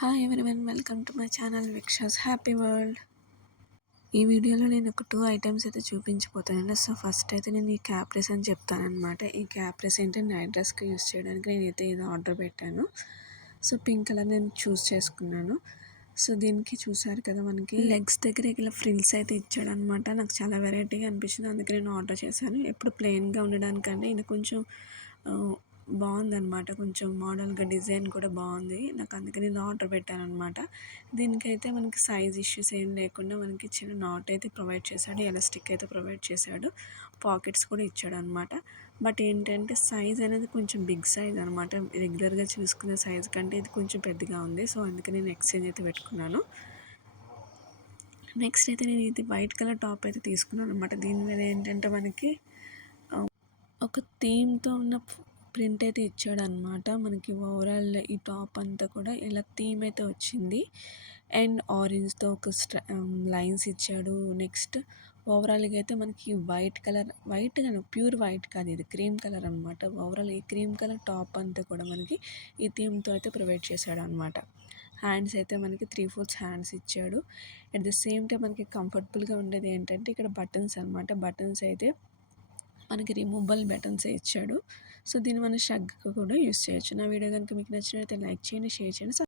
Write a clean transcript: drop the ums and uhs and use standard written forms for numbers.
Hi everyone, welcome to my channel Vikshas happy world. ఈ వీడియోలో నేను ఒక 2 ఐటమ్స్ అయితే చూపించబోతున్నాను. సో ఫస్ట్ అయితే నేను ఈ క్యాప్రెస్ అని చెప్తానమాట. ఈ క్యాప్రెస్ ఏంటంటే నైట్ డ్రెస్కి యూస్ చేయడానికి నేనైతే ఇది ఆర్డర్ పెట్టాను. సో పింక్ కలర్ నేను చూస్ చేసుకున్నాను. సో దీనికి చూసారు కదా, మనకి లెగ్స్ దగ్గర ఇలా ఫ్రిల్స్ అయితే ఇచ్చాడనమాట. నాకు చాలా వెరైటీగా అనిపించింది, అందుకే నేను ఆర్డర్ చేశాను. ఎప్పుడు ప్లెయిన్గా ఉండడానికంటే ఇది కొంచెం బాగుందనమాట. కొంచెం మోడల్గా డిజైన్ కూడా బాగుంది. నాకు అందుకని ఇది ఆర్డర్ పెట్టానమాట. దీనికైతే మనకి సైజ్ ఇష్యూస్ ఏం లేకుండా మనకి చిన్న నాట్ అయితే ప్రొవైడ్ చేశాడు, ఎలాస్టిక్ అయితే ప్రొవైడ్ చేశాడు, పాకెట్స్ కూడా ఇచ్చాడు అనమాట. బట్ ఏంటంటే సైజ్ అనేది కొంచెం బిగ్ సైజ్ అనమాట. రెగ్యులర్గా చూసుకునే సైజ్ కంటే ఇది కొంచెం పెద్దగా ఉంది. సో అందుకని నేను ఎక్స్చేంజ్ అయితే పెట్టుకున్నాను. నెక్స్ట్ అయితే నేను ఇది వైట్ కలర్ టాప్ అయితే తీసుకున్నాను అనమాట. దీని మీద ఏంటంటే మనకి ఒక థీమ్తో ఉన్న ప్రింట్ అయితే ఇచ్చాడనమాట. మనకి ఓవరాల్ ఈ టాప్ అంతా కూడా ఇలా థీమ్ అయితే వచ్చింది. అండ్ ఆరెంజ్తో ఒక లైన్స్ ఇచ్చాడు. నెక్స్ట్ ఓవరాల్గా అయితే మనకి వైట్ కలర్, వైట్ కానీ ప్యూర్ వైట్ కాదు, ఇది క్రీమ్ కలర్ అనమాట. ఓవరాల్ ఈ క్రీమ్ కలర్ టాప్ అంతా కూడా మనకి ఈ థీమ్తో అయితే ప్రొవైడ్ చేశాడు అనమాట. హ్యాండ్స్ అయితే మనకి 3/4 హ్యాండ్స్ ఇచ్చాడు. అట్ ద సేమ్ టైం మనకి కంఫర్టబుల్గా ఉండేది ఏంటంటే ఇక్కడ బటన్స్ అనమాట. బటన్స్ అయితే మనకి రిమూవబుల్ బటన్సే ఇచ్చాడు. సో దీన్ని మనం షగ్గా కూడా యూస్ చేయొచ్చు. నా వీడియో కనుక మీకు నచ్చినట్లయితే లైక్ చేయండి, షేర్ చేయండి.